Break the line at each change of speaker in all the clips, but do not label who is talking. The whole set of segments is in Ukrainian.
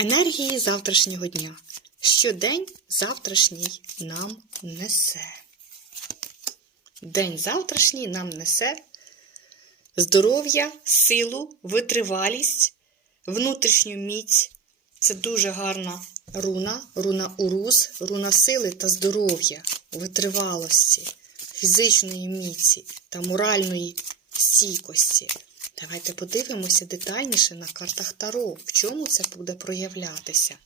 Енергії завтрашнього дня. Що день завтрашній нам несе. День завтрашній нам несе здоров'я, силу, витривалість, внутрішню міць. Це дуже гарна руна, руна урус, руна сили та здоров'я, витривалості, фізичної міці та моральної стійкості. Давайте подивимося детальніше на картах Таро, в чому це буде проявлятися.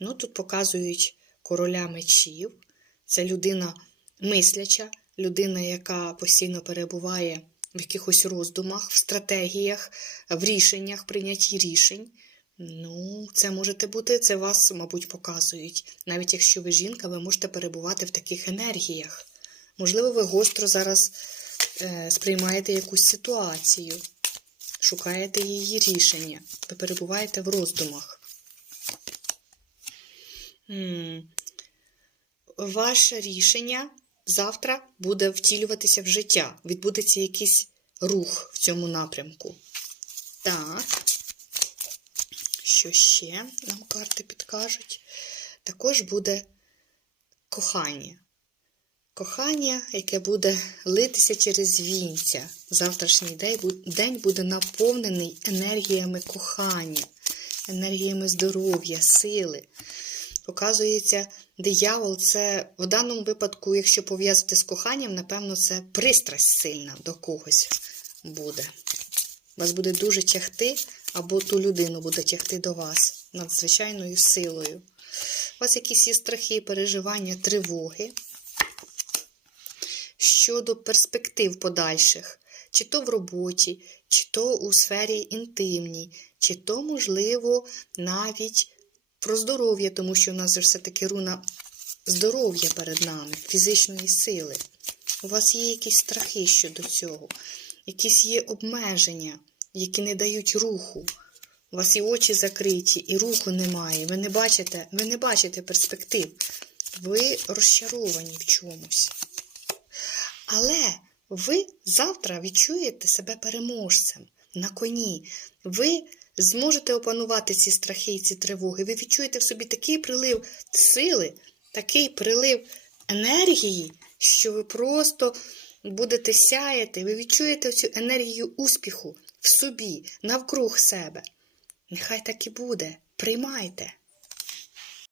Ну, тут показують короля мечів. Це людина мисляча, людина, яка постійно перебуває в якихось роздумах, в стратегіях, в рішеннях, прийнятті рішень. Ну, це можете бути, це вас, мабуть, показують. Навіть якщо ви жінка, ви можете перебувати в таких енергіях. Можливо, ви гостро зараз е, сприймаєте якусь ситуацію, шукаєте її рішення, ви перебуваєте в роздумах. Ваше рішення завтра буде втілюватися в життя. Відбудеться якийсь рух в цьому напрямку. Так. Що ще нам карти підкажуть? Також буде кохання. Кохання, яке буде литися через вінця. Завтрашній день буде наповнений енергіями кохання, енергіями здоров'я, сили. Показується, диявол це в даному випадку, якщо пов'язати з коханням, напевно, це пристрасть сильна до когось буде. Вас буде дуже тягти, або ту людину буде тягти до вас надзвичайною силою. У вас якісь є страхи, переживання, тривоги щодо перспектив подальших, чи то в роботі, чи то у сфері інтимній, чи то, можливо, навіть про здоров'я, тому що в нас же все-таки руна здоров'я перед нами, фізичної сили. У вас є якісь страхи щодо цього, якісь є обмеження, які не дають руху. У вас і очі закриті, і руху немає. Ви не бачите, ви не бачите перспектив. Ви розчаровані в чомусь. Але ви завтра відчуєте себе переможцем на коні. Ви зможете опанувати ці страхи і ці тривоги. Ви відчуєте в собі такий прилив сили, такий прилив енергії, що ви просто будете сяяти, ви відчуєте цю енергію успіху в собі, навкруг себе. Нехай так і буде. Приймайте.